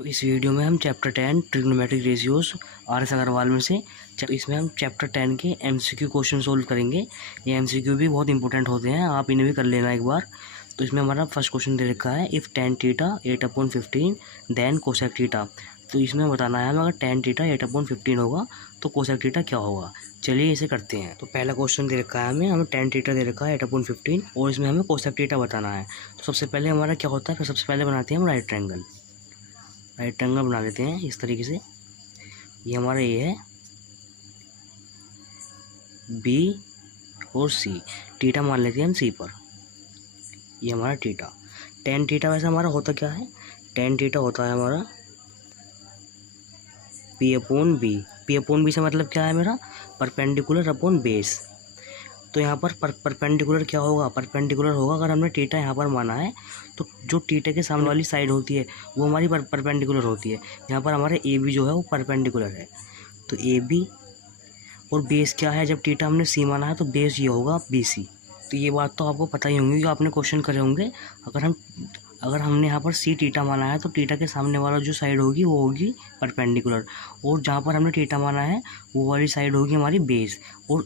तो इस वीडियो में हम chapter 10 trigonometric ratios R S. Agarwal में से इसमें हम चैप्टर 10 के एमसीक्यू क्वेश्चन सोल्व करेंगे। ये एमसीक्यू भी बहुत इंपॉर्टेंट होते हैं, आप इन्हें भी कर लेना एक बार। तो इसमें हमारा फर्स्ट क्वेश्चन दे रखा है, if tan theta 8/15 then cosec theta. तो इसमें बताना है हमें, अगर tan थीटा 8/15 होगा तो कोसेक थीटा क्या होगा। चलिए इसे करते हैं। तो पहला क्वेश्चन दे रखा है हमें tan थीटा दे रखा है 8/15 और इसमें हमें कोसेक थीटा बताना है। तो सबसे पहले हमारा क्या होता है, फिर सबसे पहले बनाते हैं हम राइट ट्रायंगल बना लेते हैं इस तरीके से। ये हमारा ए है, बी और सी, थीटा मान लेते हैं हम सी पर। ये हमारा थीटा, tan थीटा वैसे हमारा होता क्या है, tan थीटा होता है हमारा P/B से मतलब क्या है मेरा, परपेंडिकुलर अपॉन बेस। तो यहाँ पर परपेंडिकुलर क्या होगा, परपेंडिकुलर होगा अगर हमने थीटा यहाँ पर माना है तो जो थीटा के सामने वाली साइड होती है वो हमारी परपेंडिकुलर होती है। यहाँ पर हमारे ए बी जो है वो परपेंडिकुलर है, तो ए बी और बेस क्या है, जब थीटा हमने सी माना है तो बेस ये होगा बी सी। तो ये बात तो आपको पता ही होंगी कि आपने क्वेश्चन करे होंगे। अगर हमने यहाँ पर सी थीटा माना है तो थीटा के सामने वाला जो साइड होगी वो होगी परपेंडिकुलर, और जहाँ पर हमने थीटा माना है वो वाली साइड होगी हमारी बेस, और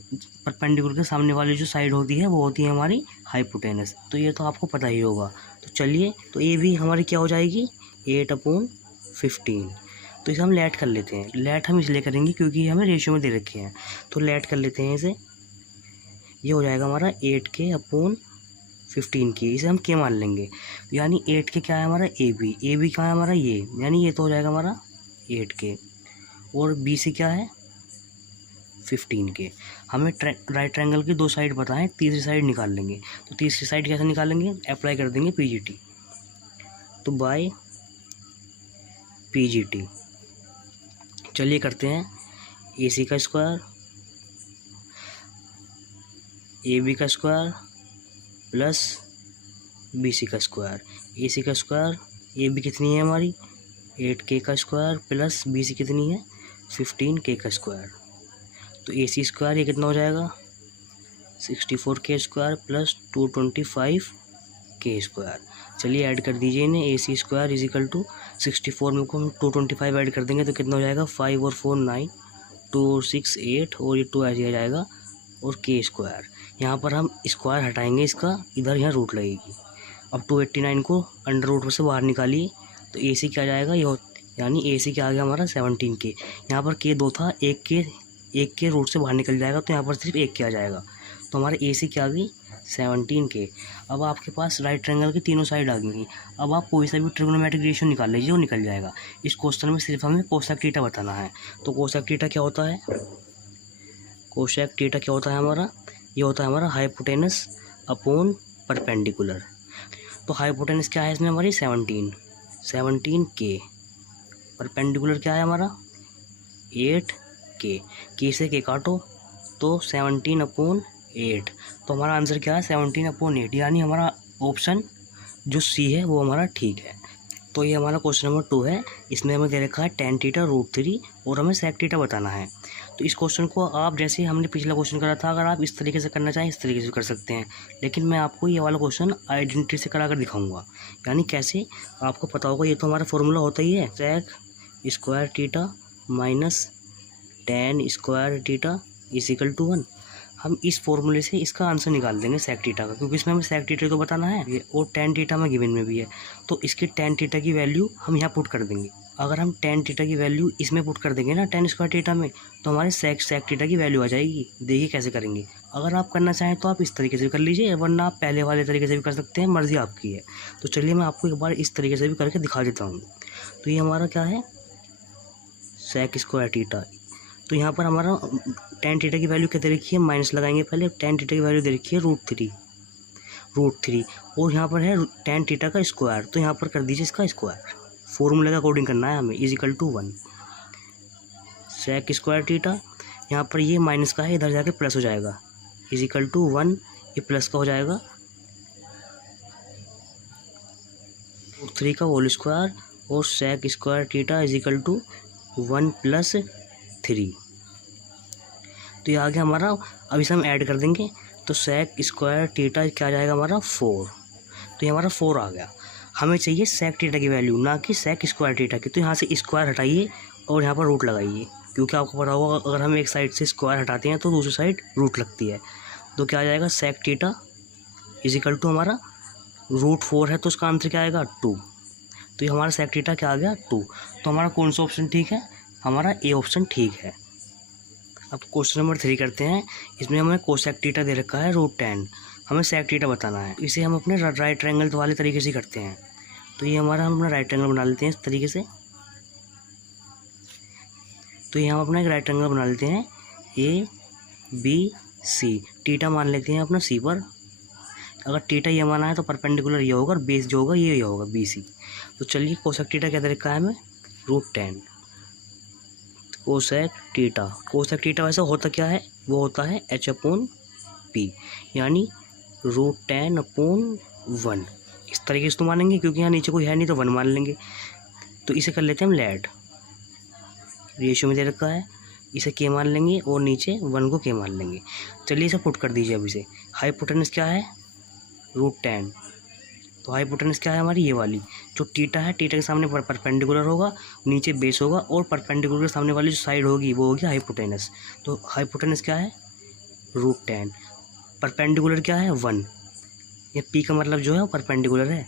परपेंडिकुलर के सामने वाली जो साइड होती है वो होती है हमारी हाइपोटेनस। तो ये तो आपको पता ही होगा। तो चलिए, तो ए भी हमारी क्या हो जाएगी 8/15। तो इसे हम लेट कर लेते हैं। लेट हम इसलिए करेंगे क्योंकि हमें रेशियो में दे रखे हैं, तो लेट कर लेते हैं इसे। ये हो जाएगा हमारा 8K/15 की, इसे हम के मान लेंगे। यानी 8K क्या है हमारा ए बी क्या है हमारा ये, यानी ये तो हो जाएगा हमारा 8K, और बी सी क्या है 15K। हमें राइट ट्रायंगल की दो साइड पता है, तीसरी साइड निकाल लेंगे। तो तीसरी साइड कैसे निकालेंगे, अप्लाई कर देंगे PGT। तो बाय PGT चलिए करते हैं। AC का स्क्वायर, AB का स्क्वायर प्लस BC का स्क्वायर। AC का स्क्वायर, AB कितनी है हमारी 8K का स्क्वायर प्लस BC कितनी है 15K का स्क्वायर। तो AC स्क्वायर ये कितना हो जाएगा 64K square plus 225K square. चलिए ऐड कर दीजिए इन्हें। AC square is equal to 64 में को हम 225 ऐड कर देंगे तो कितना हो जाएगा 5 और 4 9, 2 और 6 8, और ये 2 ऐसे आ जाएगा, और K स्क्वायर। यहाँ पर हम स्क्वायर हटाएंगे इसका, इधर यहाँ रूट लगेगी। अब 289 को अंडर रूट से बाहर निकालिए तो AC क्या जाएगा ये, यानी AC क्या आ गया हमारा 17K। यहाँ पर K 2 था, एक के रूट से बाहर निकल जाएगा तो यहाँ पर सिर्फ 1 K आ जाएगा। तो हमारे AC क्या आ गई 17K। अब आपके पास राइट ट्रायंगल की तीनों साइड आ गई। अब आप कोई सा भी ट्रिग्नोमेट्रिक रेशियो निकाल लीजिए, वो निकल जाएगा। इस क्वेश्चन में सिर्फ हमें कोसेक थीटा बताना है। तो कोसेक थीटा क्या होता है, कोसेक थीटा क्या होता है हमारा, ये होता है हमारा हाइपोटेनस अपॉन परपेंडिकुलर। तो हाइपोटेनस क्या है इसमें हमारी 17K, परपेंडिकुलर क्या है हमारा 8K। K से K काटो तो 17/8। तो हमारा आंसर क्या है 17/8, यानी हमारा ऑप्शन जो सी है वो हमारा ठीक है। तो ये हमारा क्वेश्चन नंबर 2 है। इसमें हमें दे रखा है tan थीटा √3 और हमें sec थीटा बताना है। तो इस क्वेश्चन को आप जैसे हमने पिछला क्वेश्चन करा था, अगर आप इस तरीके से करना चाहें इस तरीके से कर सकते हैं, लेकिन मैं आपको ये वाला क्वेश्चन आइडेंटिटी से करा कर दिखाऊंगा। यानी कैसे, आपको पता होगा ये तो हमारा फॉर्मूला होता ही है, sec square theta minus tan square theta is equal to 1। हम इस फॉर्मूले से इसका आंसर निकाल देंगे सेक थीटा का, क्योंकि इसमें हमें सेक थीटा तो बताना है और tan थीटा में गिवन में भी है। तो इसके tan थीटा की वैल्यू हम यहाँ पुट कर देंगे। अगर हम tan थीटा की वैल्यू इसमें पुट कर देंगे ना tan स्क्वायर थीटा में, तो हमारे सेक थीटा की वैल्यू आ जाएगी। देखिए कैसे करेंगे। अगर आप करना चाहें तो आप इस तरीके से भी कर लीजिए, वरना आप पहले वाले तरीके से भी कर सकते हैं, मर्जी आपकी है। तो चलिए मैं आपको एक बार इस तरीके से भी करके दिखा देता हूँ। तो ये हमारा क्या है सेक स्क्वायर थीटा। तो यहाँ पर हमारा tan थीटा की वैल्यू क्या दे रखी है, माइनस लगाएंगे पहले। tan थीटा की वैल्यू दे रखी है √3, और यहाँ पर है tan थीटा का स्क्वायर, तो यहाँ पर कर दीजिए इसका स्क्वायर। फॉर्मूले का अकॉर्डिंग करना है हमें, is equal to 1 sec square theta. यहाँ पर ये माइनस का है, इधर जाके प्लस हो जाएगा, इज इक्वल टू 1, ये प्लस का हो जाएगा √3 का होल स्क्वायर, और sec square theta is equal to 1 + 3। तो ये आ गया हमारा। अब इसे हम ऐड कर देंगे तो सेक स्क्वायर थीटा क्या आ जाएगा हमारा 4। तो ये हमारा 4 आ गया। हमें चाहिए सेक थीटा की वैल्यू, ना कि सेक स्क्वायर थीटा की। तो यहाँ से स्क्वायर हटाइए और यहाँ पर रूट लगाइए, क्योंकि आपको पता होगा अगर हम एक साइड से स्क्वायर हटाते हैं तो दूसरी साइड रूट लगती है। तो क्या आ जाएगा, sec theta is equal to हमारा √4 है, तो उसका आंसर क्या आएगा 2। तो ये हमारा सेक थीटा क्या आ गया 2। तो हमारा कौन सा ऑप्शन ठीक है, हमारा ए ऑप्शन ठीक है। अब क्वेश्चन नंबर 3 करते हैं। इसमें हमें कोसेक थीटा दे रखा है √10, हमें सेक थीटा बताना है। इसे हम अपने राइट ट्रायंगल वाले तरीके से करते हैं। तो ये हमारा हम अपना राइट ट्रायंगल बना लेते हैं इस तरीके से। तो ये हम अपना एक राइट ट्रायंगल बना लेते हैं ABC। थीटा मान लेते हैं अपना C पर। अगर थीटा ये माना है तो परपेंडिकुलर ये होगा और बेस जो होगा ये होगा BC। तो चलिए कोसेक थीटा क्या दे रखा है हमें √10। कोसेक थीटा वैसे होता क्या है, वो होता है H/P, यानी √10/1। इस तरीके से तो मानेंगे, क्योंकि यहाँ नीचे कोई है नहीं तो 1 मान लेंगे। तो इसे कर लेते हैं हम लेट, रेशियो में दे रखा है, इसे के मान लेंगे और नीचे 1 को के मान लेंगे। चलिए इसे पुट कर दीजिए। अब इसे हाइपोटेनस क्या है √10, तो हाइपोटेनस क्या है हमारी ये वाली जो थीटा है, थीटा के सामने परपेंडिकुलर होगा, नीचे बेस होगा और परपेंडिकुलर के सामने वाली जो साइड होगी वो होगी हाइपोटेनस। तो हाइपोटेनस क्या है √10, परपेंडिकुलर क्या है 1, ये पी का मतलब जो है वो परपेंडिकुलर है,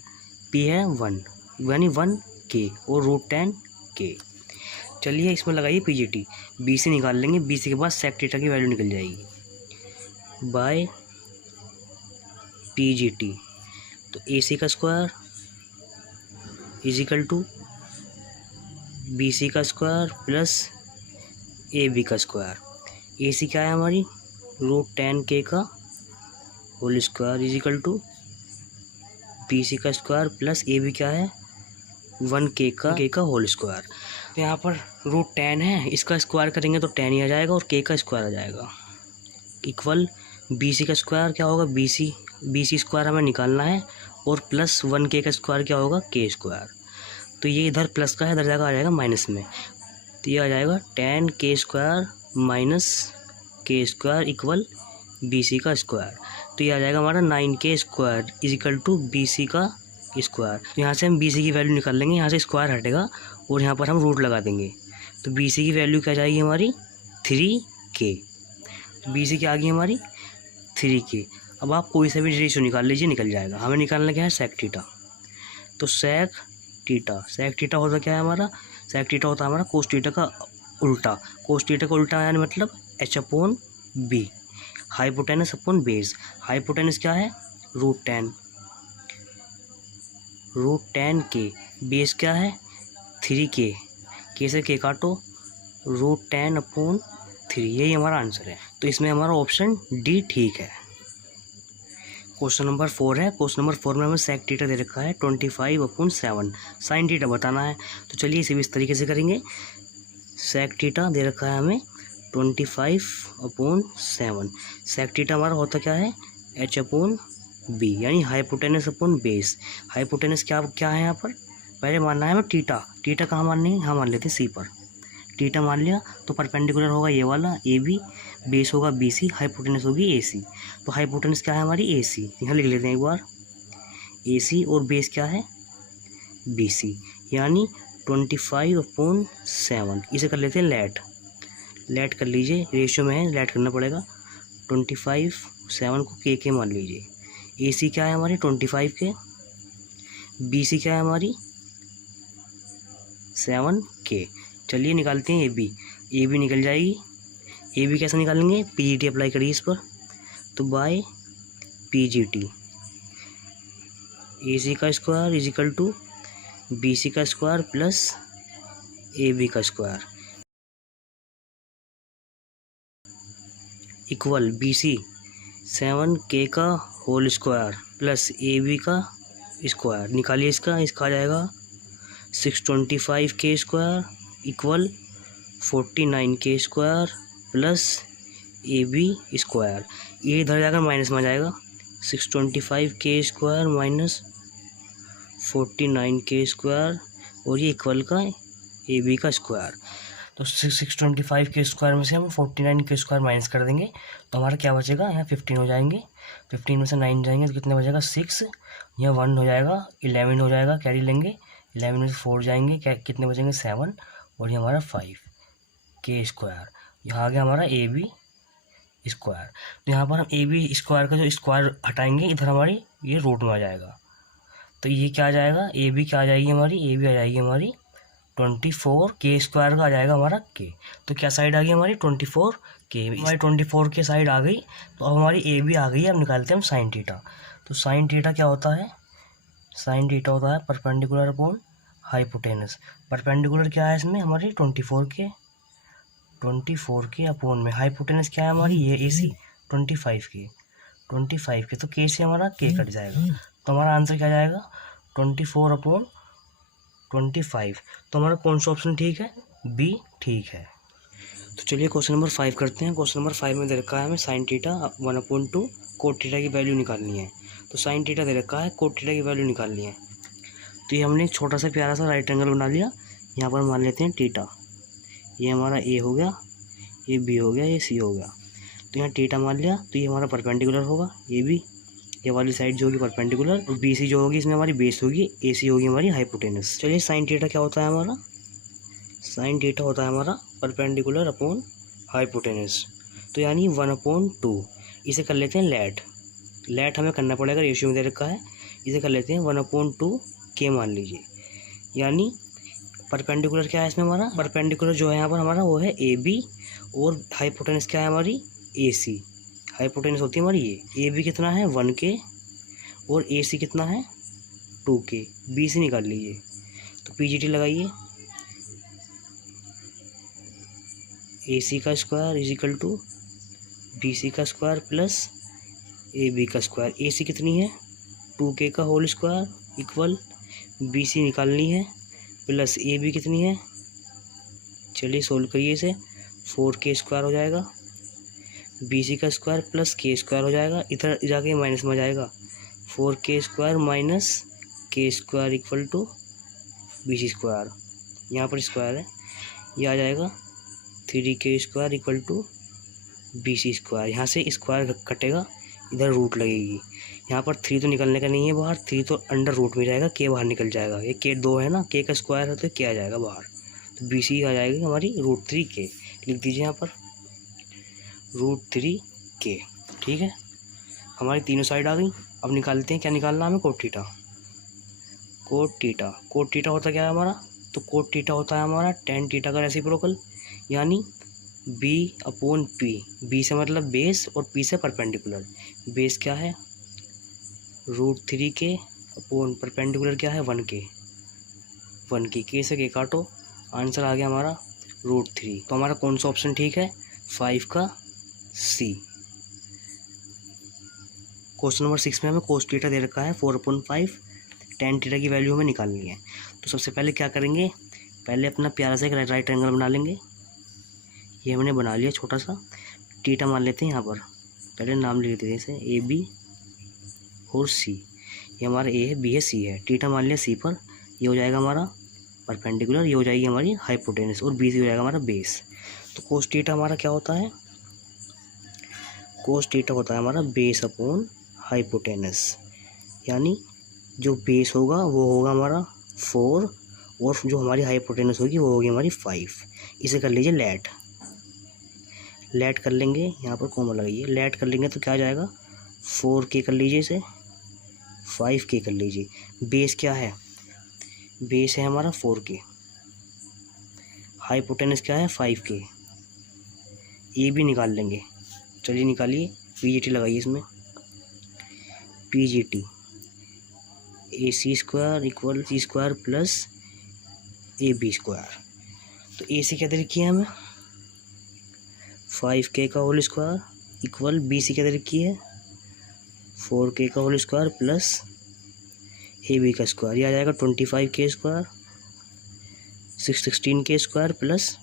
पी है 1 यानी 1K और √10 K। चलिए इसमें लगाइए PGT, BC निकाल लेंगे, BC के बाद सेक थीटा की वैल्यू निकल जाएगी बाय PGT। तो AC का square is equal to BC का स्क्वायर प्लस AB का स्क्वायर। AC क्या है हमारी √10K का whole square is equal to BC का स्क्वायर प्लस AB क्या है 1K का होल स्क्वायर। तो यहाँ पर √10 है, इसका स्क्वायर करेंगे तो 10 ही आ जाएगा और K का स्क्वायर आ जाएगा इक्वल BC का स्क्वायर क्या होगा BC स्क्वायर हमें निकालना है और प्लस 1K का स्क्वायर क्या होगा K स्क्वायर। तो ये इधर प्लस का है, इधर जाकर आ जाएगा माइनस में। तो ये आ जाएगा 10K square minus K square equal BC का स्क्वायर। तो ये आ जाएगा हमारा 9K square is equal to BC का स्क्वायर। तो यहाँ से हम BC की वैल्यू निकाल लेंगे, यहाँ से स्क्वायर हटेगा और यहाँ पर हम रूट लगा देंगे। तो BC की वैल्यू क्या जाएगी हमारी 3K। तो BC क्या आ गई हमारी 3K। अब आप कोई सा भी रेशियो निकाल लीजिए, निकल जाएगा। हमें निकालना क्या है सेक थीटा। तो सेक थीटा होता क्या है हमारा, सेक थीटा होता है हमारा कोस थीटा का उल्टा। कोस थीटा का उल्टा यानी मतलब H/B, hypotenuse upon base. Hypotenuse क्या है √10K, बेस क्या है 3K, K से K काटो √10/3, यही हमारा आंसर है। तो इसमें हमारा ऑप्शन D ठीक है। क्वेश्चन नंबर 4 है। क्वेश्चन नंबर 4 में हमें सेक थीटा दे रखा है 25/7, साइन थीटा बताना है। तो चलिए इसे भी इस तरीके से करेंगे। सेक थीटा दे रखा है हमें 25/7। सेक थीटा हमारा होता क्या है H/B, यानी हाइपोटेनस अपॉन बेस। हाइपोटेनस क्या है यहाँ पर, पहले मानना है हमें थीटा कहाँ माननी है, यहाँ मान लेते हैं C पर। थीटा मान लिया तो परपेंडिकुलर होगा ये वाला AB, बेस होगा BC, हाइपोटेनस होगी AC। तो हाइपोटेनस क्या है हमारी AC, यहाँ लिख लेते हैं एक बार AC और बेस क्या है BC, यानी 25/7। इसे कर लेते हैं लेट कर लीजिए, रेशियो में है लेट करना पड़ेगा। 25/7 को K मान लीजिए। AC क्या है हमारी 25K, BC क्या है हमारी 7K। चलिए निकालते हैं AB निकल जाएगी। AB कैसे निकालेंगे, PGT अप्लाई करिए इस पर। तो बाय PGT AC का square is equal to BC का स्क्वायर प्लस AB का स्क्वायर इक्वल BC 7K का होल स्क्वायर प्लस AB का स्क्वायर। निकालिए इसका आ जाएगा 625K square equal 49K square plus AB square. ये इधर जाकर माइनस में आ जाएगा, 625K square minus 49K square और ये इक्वल का AB का स्क्वायर। तो 625 के स्क्वायर में से हम 49 के स्क्वायर माइनस कर देंगे तो हमारा क्या बचेगा, यहाँ 15 हो जाएंगे, 15 में से 9 जाएंगे तो कितने बचेगा 6, यहाँ 1 हो जाएगा, 11 हो जाएगा, कैरी लेंगे, 11 में से 4 जाएंगे, कितने बचेंगे 7, और ये हमारा 5 के स्क्वायर। यहाँ आ गया हमारा ए बी स्क्वायर। तो यहाँ पर हम ए बी स्क्वायर का जो स्क्वायर हटाएंगे इधर हमारी ये रूट में आ जाएगा, तो ये क्या आ जाएगा, ए बी क्या आ जाएगी हमारी, ए बी आ जाएगी हमारी 24 के स्क्वायर का आ जाएगा हमारा के। तो क्या साइड आ गई हमारी 24 के, हमारी 24 के साइड आ गई। तो अब हमारी ए बी आ गई, अब निकालते हैं हम साइन थीटा। तो साइन थीटा क्या होता है, साइन थीटा होता है परपेंडिकुलर अपॉन हाइपोटेनस। परपेंडिकुलर क्या है इसमें हमारी 24 के अपॉन में हाइपोटेनस क्या है हमारी ये ए सी 25 के, तो के से हमारा के कट जाएगा, तो हमारा आंसर क्या जाएगा 24/25। तो हमारा कौन सा ऑप्शन ठीक है, बी ठीक है। तो चलिए क्वेश्चन नंबर 5 करते हैं। क्वेश्चन नंबर 5 में दे रखा है हमें साइन थीटा 1/2 कोट थीटा की वैल्यू निकालनी है। तो साइन थीटा दे रखा है, कोट थीटा की वैल्यू निकालनी है। तो ये हमने एक छोटा सा प्यारा सा राइट एंगल बना लिया, यहाँ पर मान लेते हैं थीटा, ये हमारा ए हो गया, ये बी हो गया, ये सी हो गया। तो यहाँ थीटा मान लिया, तो ये हमारा परपेंडिकुलर होगा, ये भी ये वाली साइड जो होगी परपेंडिकुलर, और बी सी जो होगी इसमें हमारी बेस होगी, ए सी होगी हमारी हाइपोटेनस। चलिए साइन थीटा क्या होता है हमारा, साइन थीटा होता है हमारा परपेंडिकुलर अपॉन हाइपोटेनस, तो यानी 1/2। इसे कर लेते हैं लेट, लेट हमें करना पड़ेगा, रेशियो में दे रखा है, इसे कर लेते हैं 1/2 के मान लीजिए। यानी परपेंडिकुलर क्या है इसमें हमारा, परपेंडिकुलर जो है यहाँ पर हमारा वो है ए बी, और हाइपोटेनस क्या है हमारी ए सी। हाइपोटेनस होती है हमारी ये, ए बी कितना है 1 के, और ए सी कितना है 2 के, बी सी निकाल लीजिए। तो पी जी टी लगाइए, ए सी का square is equal to B C का स्क्वायर प्लस ए बी का स्क्वायर। ए सी कितनी है 2 के का whole square equal B C निकालनी है, प्लस ए बी कितनी है, चलिए सोल्व करिए इसे, 4 के स्क्वायर हो जाएगा, बी सी का स्क्वायर प्लस के स्क्वायर हो जाएगा, इधर जाके माइनस में आ जाएगा, 4 K square minus K square equal to B C square, यहाँ पर स्क्वायर है, ये आ जाएगा 3 K square equal to B C square. यहाँ से स्क्वायर कटेगा, इधर रूट लगेगी, यहाँ पर 3 तो निकलने का नहीं है बाहर, 3 तो अंडर रूट में जाएगा, के बाहर निकल जाएगा, ये के 2 है ना, के का स्क्वायर है तो के आ जाएगा बाहर, तो बी सी आ जाएगी हमारी √3 के, लिख दीजिए यहाँ पर √3 के। ठीक है, हमारी तीनों साइड आ गई। अब निकालते हैं, क्या निकालना हमें, cot theta. Cot theta, cot theta होता क्या है हमारा, तो कोट थीटा होता है हमारा tan थीटा का रेसिप्रोकल, यानी b/p, b से मतलब बेस और p से परपेंडिकुलर। बेस क्या है √3 के अपॉन परपेंडिकुलर क्या है 1 के, 1 के से के काटो, आंसर आ गया हमारा √3। तो हमारा कौन सा ऑप्शन ठीक है, 5 का सी। क्वेश्चन नंबर 6 में हमें कोस थीटा दे रखा है 4/5, tan थीटा की वैल्यू हमें निकालनी है। तो सबसे पहले क्या करेंगे, पहले अपना प्यारा सा एक राइट एंगल बना लेंगे, ये हमने बना लिया छोटा सा, थीटा मान लेते हैं यहाँ पर, पहले नाम लिख देते हैं इसे ए बी और सी, ये हमारा ए है, बी है, सी है, थीटा मान लिया सी पर, ये हो जाएगा हमारा परपेंडिकुलर, ये हो जाएगी हमारी हाइपोटेनस, और बी सी हो जाएगा हमारा बेस। तो कोस थीटा हमारा क्या होता है, कोस थीटा होता है हमारा बेस अपॉन हाइपोटेनस, यानी जो बेस होगा वो होगा हमारा 4, और जो हमारी हाइपोटेनस होगी वो होगी हमारी 5। इसे कर लीजिए लेट, लेट कर लेंगे, यहाँ पर कॉमा लगाइए, लेट कर लेंगे तो क्या आ जाएगा 4 के कर लीजिए, इसे 5 के कर लीजिए। बेस क्या है, बेस है हमारा 4 के, हाइपोटेनस क्या है 5 के, ए भी निकाल लेंगे, चलिए निकालिए, पीजीटी लगाइए इसमें, PGT A C square equal C square plus A B square. तो ए सी क्या तरीके है हमें 5 के का whole square equal B C क्या तरीके है 4 के का whole square plus A B का स्क्वायर, यह आ जाएगा 25 K square 16 K square plus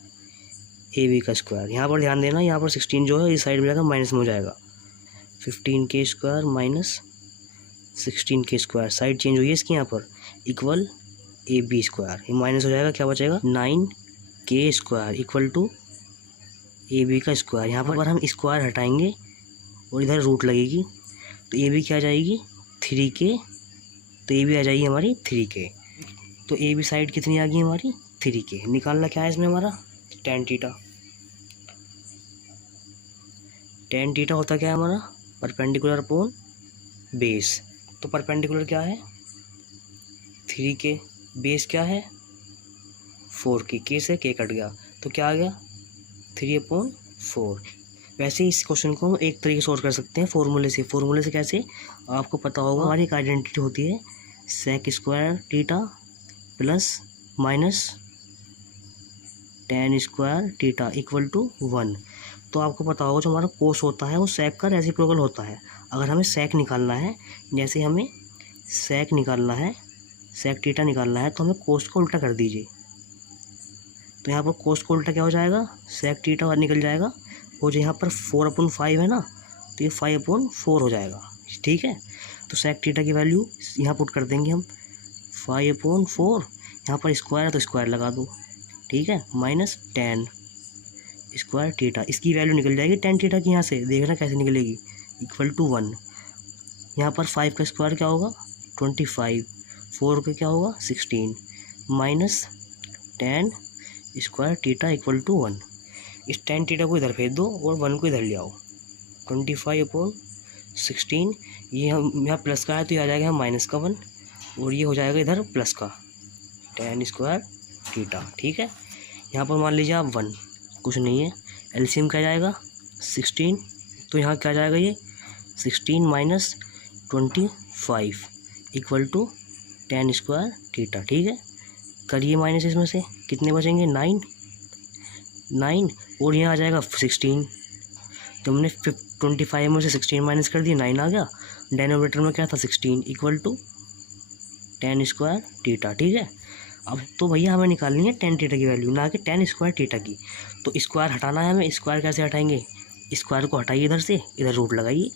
A B का स्क्वायर। यहाँ पर ध्यान देना, यहाँ पर 16 जो है इस साइड में जाएगा माइनस में हो जाएगा, 15 के square minus 16 K square, side change हुई है इसकी यहाँ पर, इक्वल ए बी स्क्वायर, ये माइनस हो जाएगा, क्या बचेगा 9 K square equal to A B का स्क्वायर। यहाँ पर हम स्क्वायर हटाएंगे और इधर रूट लगेगी, तो ए बी क्या आ जाएगी 3k, तो ए बी आ जाएगी हमारी 3k। तो ए बी साइड कितनी आ गई हमारी 3k। निकालना क्या है इसमें हमारा टेन थीटा। टेन थीटा होता क्या है हमारा परपेंडिकुलर अपॉन बेस। तो परपेंडिकुलर क्या है 3k, बेस क्या है 4k, के से के कट गया तो क्या आ गया 3/4। वैसे इस क्वेश्चन को हम एक तरीके से सोल्व कर सकते हैं फॉर्मूले से कैसे आपको पता होगा। हमारी एक आइडेंटिटी होती है sec square theta plus minus tan square theta equal to 1। तो आपको पता होगा जो हमारा कोस होता है वो सेक का रेसिप्रोकल होता है। अगर हमें सेक निकालना है, जैसे हमें सेक निकालना है, सेक थीटा निकालना है, तो हमें कोस को उल्टा कर दीजिए। तो यहाँ पर कोस को उल्टा क्या हो जाएगा सेक थीटा निकल जाएगा, वो जो यहाँ पर 4/5 है ना, तो ये 5/4 हो जाएगा। ठीक है, तो सेक थीटा की वैल्यू यहाँ पुट कर देंगे हम 5/4। यहाँ पर स्क्वायर है तो स्क्वायर लगा दो, ठीक है, माइनस टेन स्क्वायर थीटा, इसकी वैल्यू निकल जाएगी टेन थीटा की। यहाँ से देखना कैसे निकलेगी इक्वल टू 1। यहाँ पर 5 का स्क्वायर क्या होगा 25, 4 का क्या होगा 16, minus tan square theta equal to 1। इस टेन थीटा को इधर भेज दो और 1 को इधर ले आओ। 25/16, ये हम यहाँ प्लस का है तो ये आ जाएगा माइनस का 1, और ये हो जाएगा इधर प्लस का टेन स्क्वायर थीटा। ठीक है, यहाँ पर मान लीजिए आप 1, कुछ नहीं है, एलसीएम क्या जाएगा 16, तो यहाँ क्या जाएगा ये 16 minus 25 equal to tan square theta. ठीक है, करिए माइनस, इसमें से कितने बचेंगे 9 और यहाँ आ जाएगा 16। तो हमने 25 में से 16 माइनस कर दिया, 9 आ गया। डेनोमिनेटर में क्या था 16 equal to tan square theta. ठीक है, अब तो भैया हमें निकालनी है टेन थीटा की वैल्यू, ना कि टेन स्क्वायर थीटा की। तो स्क्वायर हटाना है हमें, स्क्वायर कैसे हटाएंगे, स्क्वायर को हटाइए इधर से, इधर रूट लगाइए,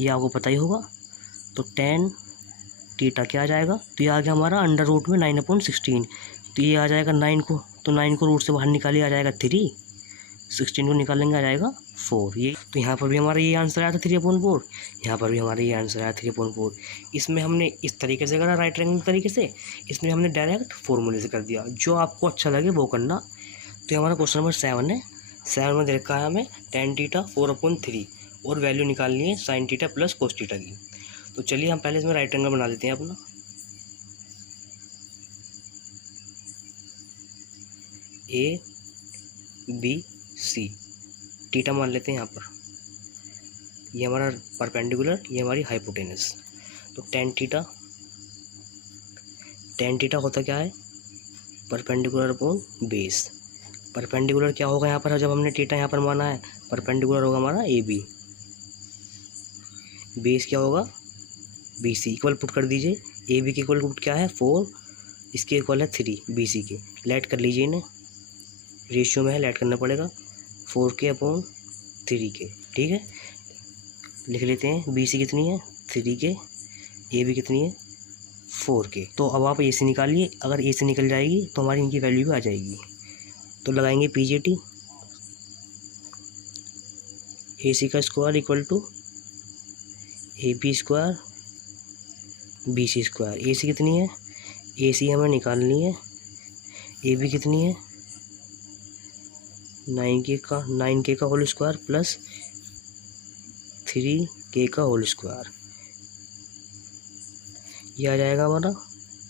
ये आपको पता ही होगा। तो टेन थीटा क्या आ जाएगा, तो ये आ गया हमारा अंडर रूट में 9/16, तो ये आ जाएगा 9 को, तो 9 को रूट से बाहर निकालिए आ जाएगा 3, 16 को निकालेंगे आ जाएगा 4। ये तो यहाँ पर भी हमारा ये आंसर आया था 3/4, यहाँ पर भी हमारा ये आंसर आया 3/4। इसमें हमने इस तरीके से करा राइट एंगल तरीके से, इसमें हमने डायरेक्ट फॉर्मूले से कर दिया। जो आपको अच्छा लगे वो करना। तो हमारा क्वेश्चन नंबर 7 है। 7 में दे रखा है हमें टेन थीटा 4/3 और वैल्यू निकालनी है sine theta plus cos theta की। तो चलिए हम पहले इसमें राइट एंगल बना लेते हैं अपना। ABC थीटा मान लेते हैं यहाँ पर, ये हमारा परपेंडिकुलर, ये हमारी हाइपोटेनस। तो टेन थीटा होता क्या है परपेंडिकुलर अपॉन बेस। परपेंडिकुलर क्या होगा यहाँ पर, जब हमने थीटा यहाँ पर माना है, परपेंडिकुलर होगा हमारा AB, बेस क्या होगा BC। इक्वल पुट कर दीजिए, AB की इक्वल पुट क्या है 4, इसके इक्वल है 3 BC के। लेट कर लीजिए इन्हें, रेशियो में है, लेट करना पड़ेगा 4k/3k। ठीक है, लिख लेते हैं BC कितनी है 3k, AB कितनी है 4k। तो अब आप AC निकालिए, अगर AC निकल जाएगी तो हमारी इनकी वैल्यू भी आ जाएगी। तो लगाएंगे PJT, AC का square equal to AB square BC square. AC कितनी है, AC हमें निकालनी है, AB कितनी है 9k का होल स्क्वायर प्लस 3k का होल स्क्वायर, ये आ जाएगा हमारा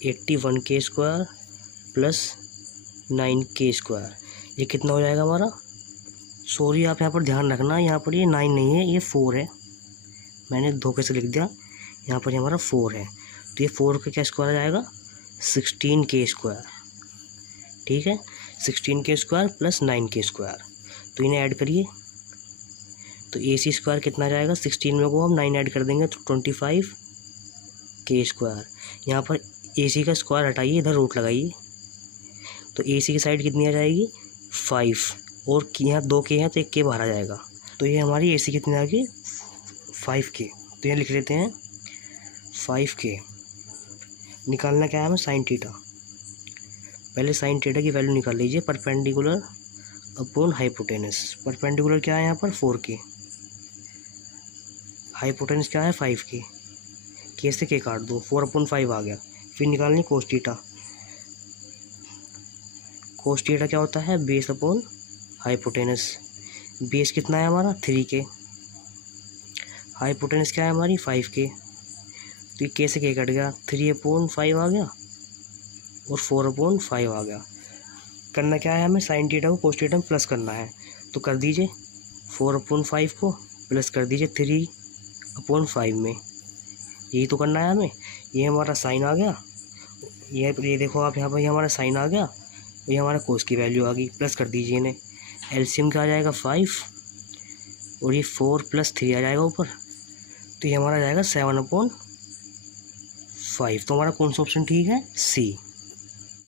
81k square plus 9k square. ये कितना हो जाएगा हमारा, सॉरी आप यहाँ पर ध्यान रखना, यहाँ पर ये 9 नहीं है, ये 4 है, मैंने धोखे से लिख दिया, यहाँ पर हमारा 4 है। तो ये 4 का क्या स्क्वायर आ जाएगा 16k स्क्वायर। ठीक है, 16k square plus 9k square, तो इन्हें ऐड करिए। तो AC स्क्वायर कितना जाएगा, 16 में को हम 9 ऐड कर देंगे तो 25k स्क्वायर। यहाँ पर AC का स्क्वायर हटाइए, इधर रूट लगाइए, तो AC की साइड कितनी आ जाएगी 5, और यहाँ 2k है तो 1k बाहर आ जाएगा। तो ये हमारी AC कितनी आ गई 5k। तो यहाँ लिख लेते हैं 5k। निकालना क्या है हमें साइन थीटा, पहले साइन थीटा की वैल्यू निकाल लीजिए, परपेंडिकुलर अपॉन हाइपोटेनस। परपेंडिकुलर क्या है यहाँ पर 4k, हाइपोटेनस क्या है 5k, के से के काट दो, 4/5 आ गया। फिर निकालनी कोस थीटा। कोस थीटा क्या होता है, बेस अपॉन हाइपोटेनस। बेस कितना है हमारा 3k, हाइपोटेनस क्या है हमारी 5k, तो ये के से के कट गया, 3/5 आ गया और 4/5 आ गया। करना क्या है हमें, साइन थीटा को कोस थीटा में प्लस करना है, तो कर दीजिए 4/5 को प्लस कर दीजिए 3/5 में, यही तो करना है हमें। ये हमारा साइन आ गया, ये देखो आप यहाँ पर, ये हमारा साइन आ गया, ये हमारा कोस की वैल्यू आ गई, प्लस कर दीजिए इन्हें। एलसीएम क्या आ जाएगा 5 और ये 4 + 3 आ जाएगा ऊपर, तो ये हमारा आ जाएगा 7/5। तो हमारा कौन सा ऑप्शन ठीक है, सी।